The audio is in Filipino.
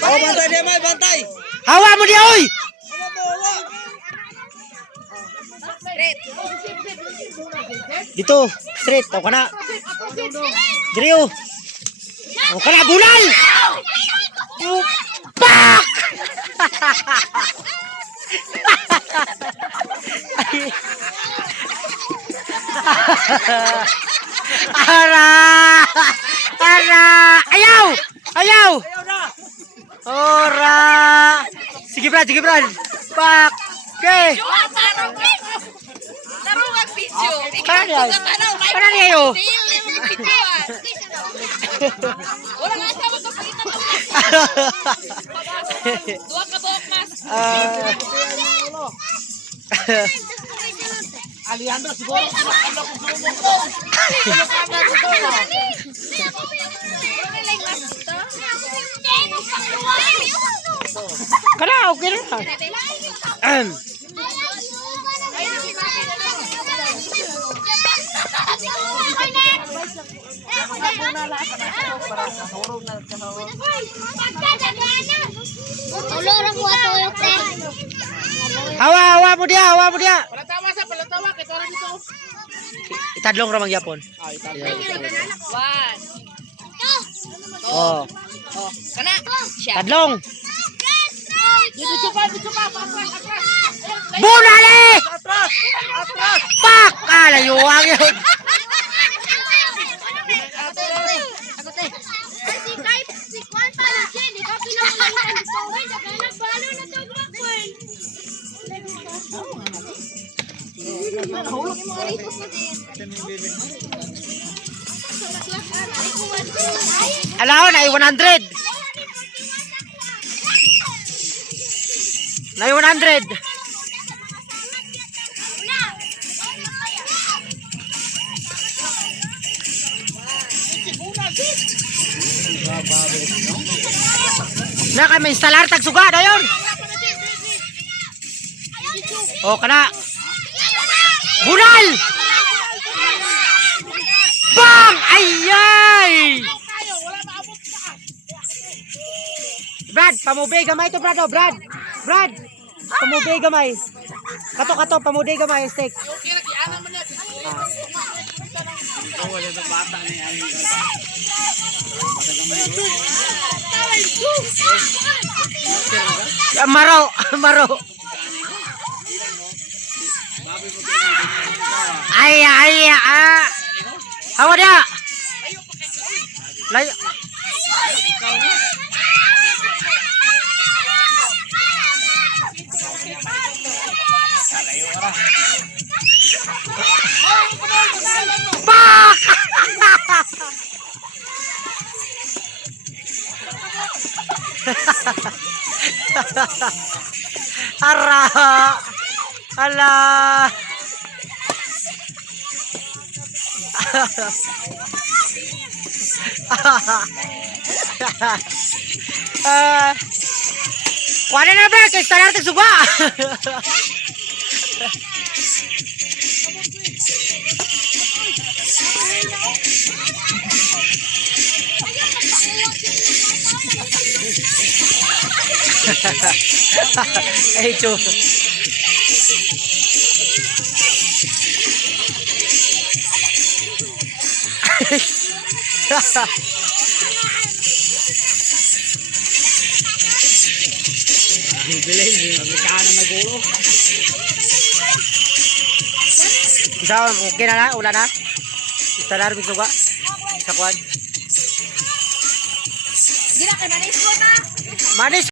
Oh, bantay dia, May, bantay. Hawa mo dia, oy! Dito, straight. O ka na. Drio. O ka na, bunal! Pak! Ara! Ara! Ayaw! Ayaw! Ora! Sige Brad, sige Brad. Pak! Okay. Tarungan video. Kana niya? Kana niya yo? Wala nga sa mga kapita. Dua ka buok mas. Alejandro siguro. Kana okay na. Hawa, hawa mo dia, hawa mo dia. Palatawa sa palatawa kay tara dito. Itadlong ramang yapon. Ah, itabi. One. Oh, Oh, kana. Siya. tadlong. Dito pa, atras. Bunali! Atras. Atras. Pak! Kalayuwang yun. Alaw, na 100. Na 100. Na kami instalar tag suga dayon. Oh kana. Bunal! Bang! Ayay! Brad, pamubay gamay to Brad, oh Brad. Brad, pamubay gamay. Kato, pamubay gamay steak. Okay ra kiana man niya. Oh, wala na bata ni ani. Maro, maro. Ay, ah. Hawa dia. Layo. Pak! Ara. Ala. Kuanin na ba? Kaya start natin suga. Eh, Cho. Bibilin, Amerikano nagulo. Isa, okay na, ulan na. Instalar mo suga. Sa kuwan. Gila kay manis ko na. Manis